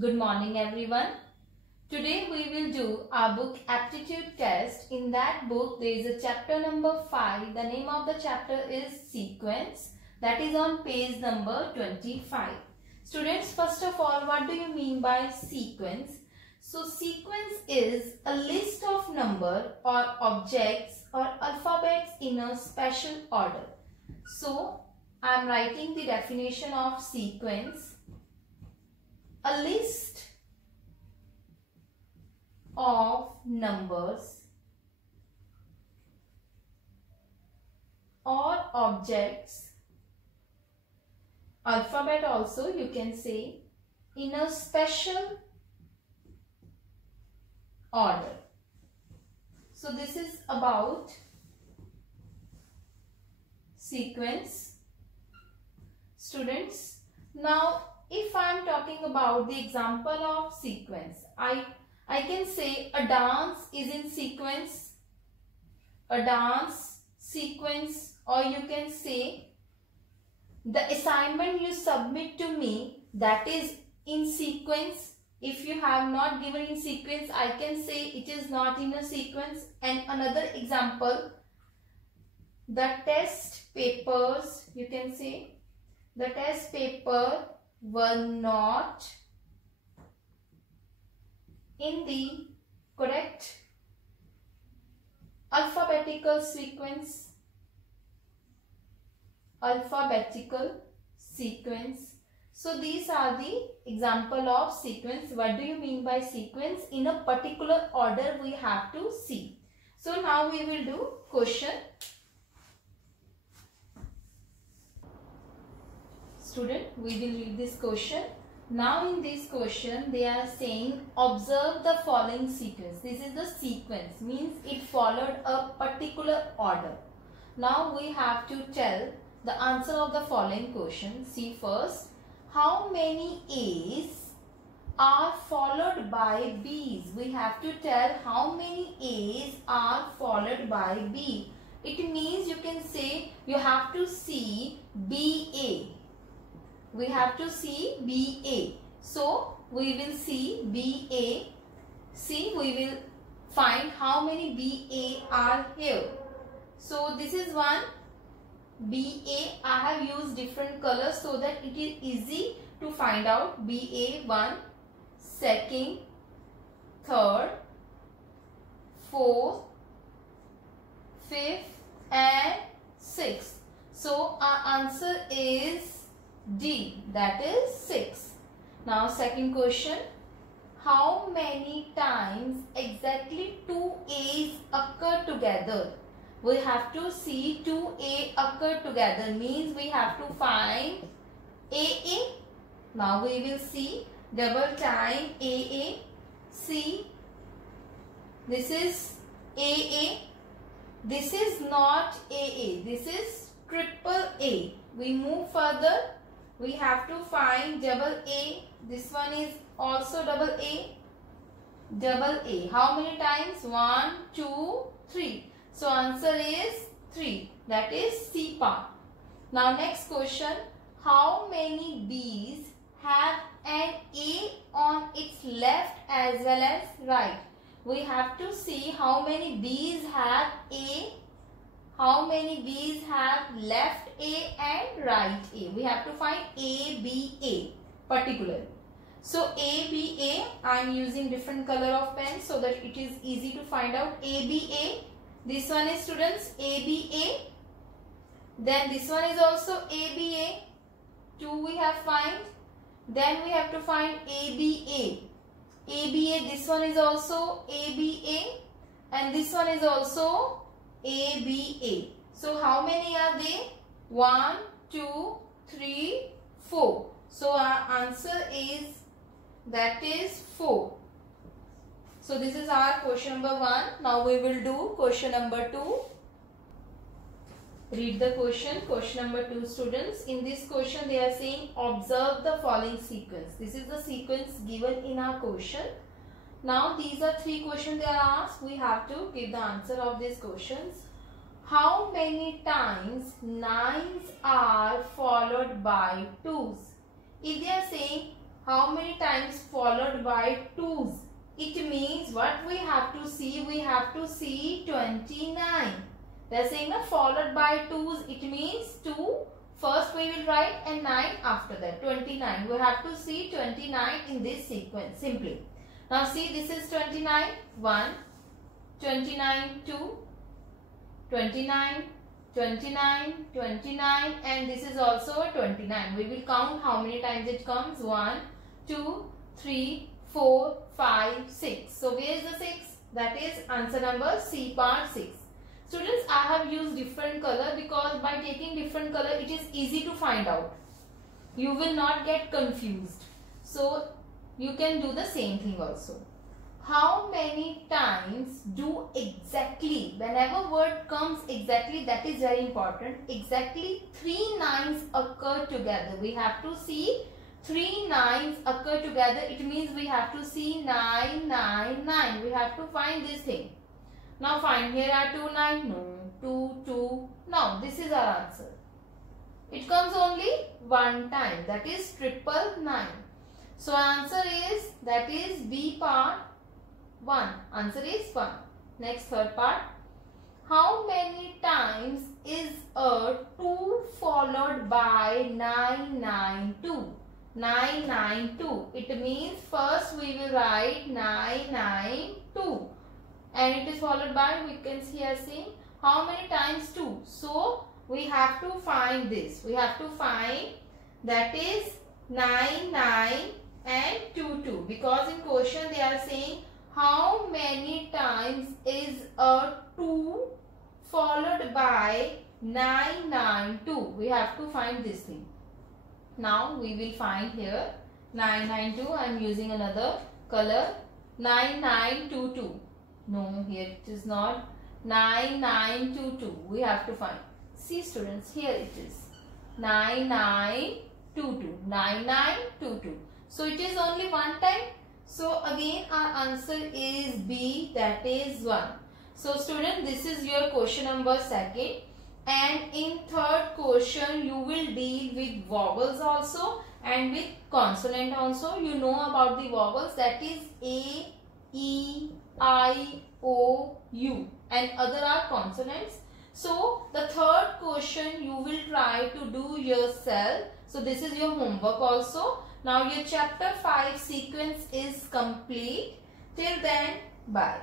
Good morning everyone. Today we will do our book aptitude test. In that book there is a chapter number 5. The name of the chapter is sequence. That is on page number 25. Students, first of all, what do you mean by sequence? So sequence is a list of number or objects or alphabets in a special order. So I am writing the definition of sequence. A list of numbers or objects, alphabet also you can say, in a special order. So this is about sequence. Students, now if I am talking about the example of sequence, I can say a dance is in sequence, a dance sequence, or you can say the assignment you submit to me, that is in sequence. If you have not given in sequence, I can say it is not in a sequence. And another example, the test papers, you can say the test paper were not in the correct alphabetical sequence. So these are the example of sequence. What do you mean by sequence? In a particular order we have to see. So now we will do question. Student, we will read this question. Now in this question they are saying observe the following sequence. This is the sequence, means it followed a particular order. Now we have to tell the answer of the following question. See first, how many A's are followed by B's? We have to tell how many A's are followed by B. It means you can say you have to see BA. We have to see BA. So we will see BA. See, we will find how many BA are here. So this is one BA. I have used different colors so that it is easy to find out. BA 1, second, third, fourth, fifth and sixth. So our answer is D, that is 6. Now second question, how many times exactly 2 A's occur together? We have to see 2A occur together, means we have to find AA. Now we will see double time AA. See, this is AA. This is not AA, this is triple A. We move further. We have to find double A. This one is also double A. Double A. How many times? 1, 2, 3. So answer is 3. That is C part. Now next question. How many B's have an A on its left as well as right? We have to see how many B's have A. How many B's have left A and right A? We have to find A, B, A particularly. So A, B, A, I am using different color of pen so that it is easy to find out. A, B, A. This one is, students, A, B, A. Then this one is also A, B, A. 2 we have find. Then we have to find A, B, A. A, B, A. This one is also A, B, A. And this one is also A, B, A. So how many are they? 1, 2, 3, 4. So our answer is, that is 4. So this is our question number 1. Now we will do question number 2. Read the question. Question number 2, students. In this question they are saying observe the following sequence. This is the sequence given in our question. Now these are 3 questions they are asked. We have to give the answer of these questions. How many times 9s are followed by 2s? If they are saying how many times followed by 2's. It means what we have to see? We have to see 29. They are saying that followed by 2's. It means 2 first we will write and 9 after that. 29. We have to see 29 in this sequence simply. Now see, this is 29 1, 29 2, 29, 29, 29, and this is also a 29. We will count how many times it comes. 1, 2, 3, 4, 5, 6. So where is the 6? That is answer number C, part 6. Students, I have used different color because by taking different color it is easy to find out. You will not get confused. So you can do the same thing also. How many times do exactly, whenever word comes exactly, that is very important. Exactly 3 9's occur together. We have to see 3 9's occur together. It means we have to see 9 9 9. We have to find this thing. Now find, here are 2 9. No. 2 2. Now this is our answer. It comes only one time. That is 999. So answer is, that is B, part 1. Answer is 1. Next, third part. How many times is a 2 followed by 992? 992. It means first we will write 992. And it is followed by, we can see here saying how many times 2. So we have to find this. We have to find, that is 9 9 and 2 2. Because in question they are saying how many times is a 2 followed by 992. We have to find this thing. Now we will find here 992. I am using another color. 9922. No, here it is not. 9922. We have to find. See students, here it is. 9922. 9922. So it is only one time. So again our answer is B, that is 1. So student, this is your question number 2nd. And in third question you will deal with vowels also and with consonant also. You know about the vowels, that is A, E, I, O, U, and other are consonants. So the third question you will try to do yourself. So this is your homework also. Now your chapter 5 sequence is complete. Till then, bye.